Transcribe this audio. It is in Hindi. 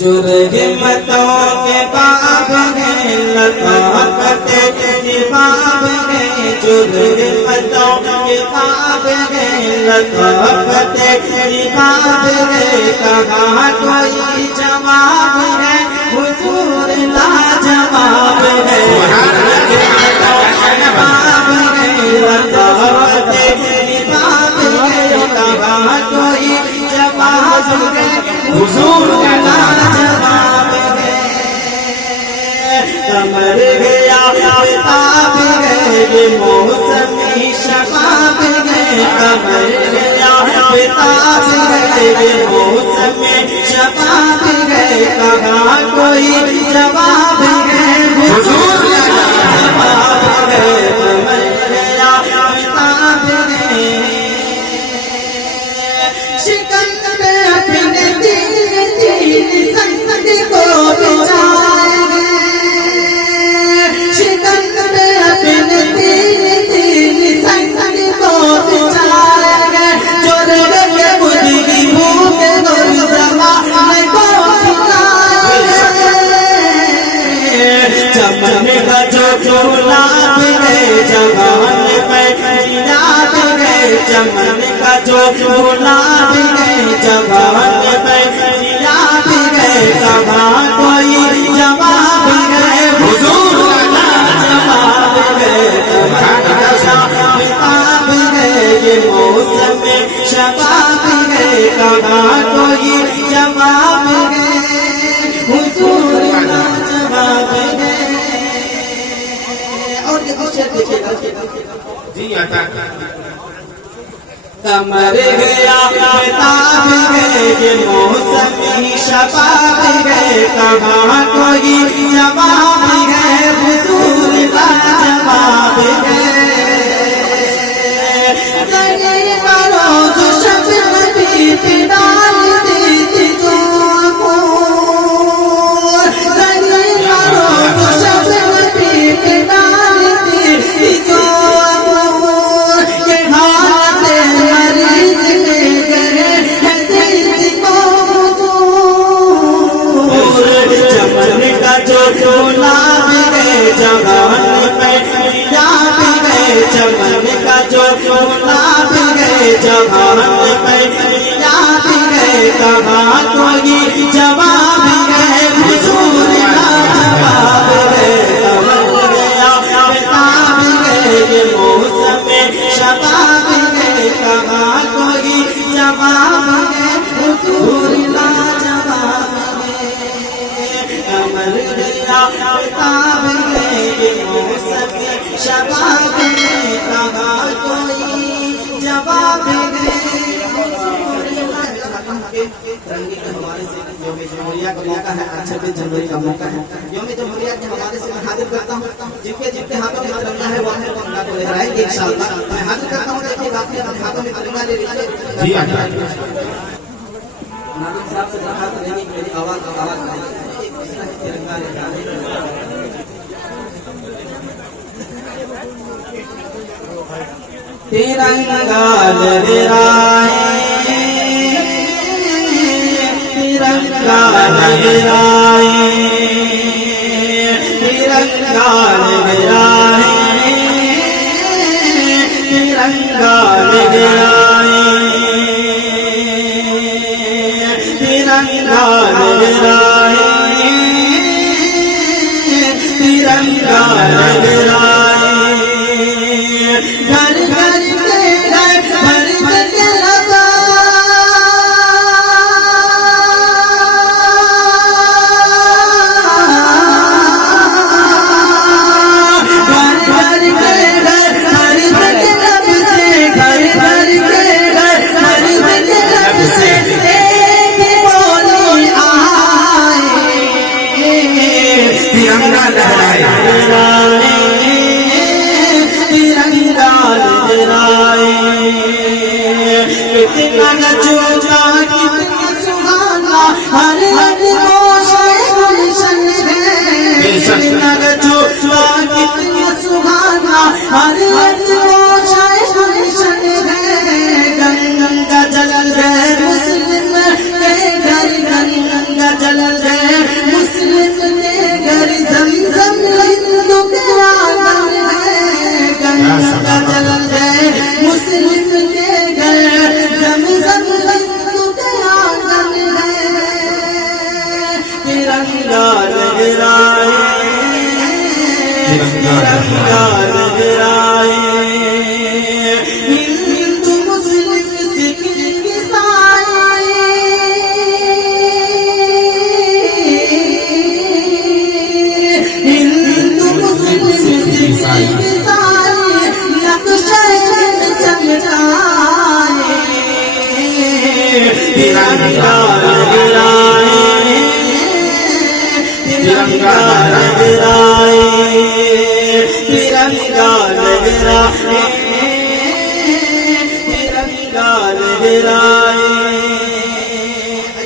जुर हिम्मतों के बाब है लताफत के बाब है जुर हिम्मतों के बाब है लताफत के बाब है कहाँ कोई जवाब है हुजूर लाजवाब है बाब है लताफत के बाब है कहाँ कोई जवाब है हुजूर लाजवाब है कमर गया ताब है ये मौसमी शबाब है कमर गया ताब है ये मौसमी शबाब है कहाँ कोई जवाब है हुजूर लाजवाब है कमर गया ताब है शिकंद अपने तीन संग को बिछाएंगे शिकंद अपने तीन संग को बिछाएंगे चोर के बुद्धि भूख और जमाने को खिलाएंगे चमन का जो गुलाब है जवान पे याद है चमन का जो गुलाब है जवान पे याद है कहाँ कोई जवाब है हुजूर लाजवाब है शबाब है ये मौसम शबाब है कहाँ कोई जवाब है हुजूर लाजवाब है और जी आता कमर गया ताब है ये मौसमी शबाब है कहाँ कोई जवाब है हुजूर लाजवाब है जगह करो जो शब भी डाल देती जो जगह करो जो शब भी डाल देती जो गुलाब है जवान पे याद है चमन का जो गुलाब है जवान पे याद है कहाँ कोई जवाब है हुजूर लाजवाब है कमर गया ताब है ये मौसम शबाब है कहाँ कोई जवाब है हुजूर लाजवाब है कमर गया ताब है ये मौसम शबाब है कहाँ कोई जवाब है रंगी के हवाले से यौम जमहूरिया का मौका है 26 जनवरी का मौका है यौम जमहूरिया के हवाले से मैं हाजिर करता हूँ जिनके हाथों में तिरंगा है वो अपने तिरंगा को लहराएंगे इंशाअल्लाह मैं हाजिर करता हूँ देखिए बाकी अपने हाथों में तिरंगा ले लीजिए जी नाज़िम साहब से दरखास्त रहेगी मेरी आवाज तिरंगा ले तिरंगा लहराए तिरंगा लहराए तिरंगा लहराए तिरंगा लहराए तिरंगा लहराए तिरंगा लहराए घर घर गंगा जल तिरंगा लहराए